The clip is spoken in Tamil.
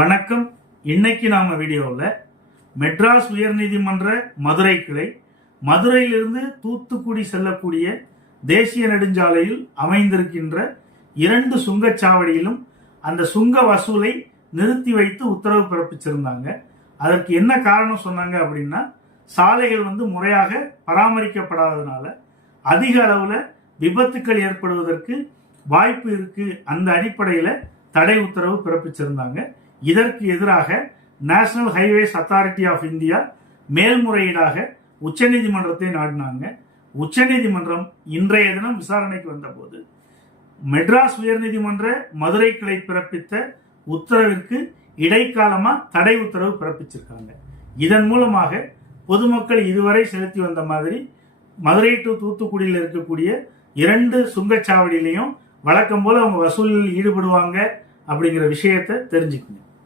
வணக்கம். இன்னைக்கு நாம வீடியோவில் மெட்ராஸ் உயர்நீதிமன்ற மதுரை கிளை மதுரையிலிருந்து தூத்துக்குடி செல்லக்கூடிய தேசிய நெடுஞ்சாலையில் அமைந்திருக்கின்ற 2 சுங்கச்சாவடியிலும் அந்த சுங்க வசூலை நிறுத்தி வைத்து உத்தரவு பிறப்பிச்சிருந்தாங்க. அதற்கு என்ன காரணம் சொன்னாங்க அப்படின்னா, சாலைகள் முறையாக பராமரிக்கப்படாததுனால அதிக அளவில் விபத்துக்கள் ஏற்படுவதற்கு வாய்ப்பு இருக்கு. அந்த அடிப்படையில் தடை உத்தரவு பிறப்பிச்சிருந்தாங்க. இதற்கு எதிராக national highways authority of India மேல்முறையீடாக உச்சநீதிமன்றத்தை நாடினாங்க. உச்சநீதிமன்றம் இன்றைய தினம் விசாரணைக்கு வந்தபோது மெட்ராஸ் உயர்நீதிமன்ற மதுரை கிளை பிறப்பித்த உத்தரவிற்கு இடைக்காலமா தடை உத்தரவு பிறப்பிச்சிருக்காங்க. இதன் மூலமாக பொதுமக்கள் இதுவரை செலுத்தி வந்த மாதிரி மதுரை டு தூத்துக்குடியில் இருக்கக்கூடிய 2 சுங்கச்சாவடியிலையும் வழக்கம் போல அவங்க வசூலில் ஈடுபடுவாங்க அப்படிங்கிற விஷயத்தை தெரிஞ்சுக்கணும்.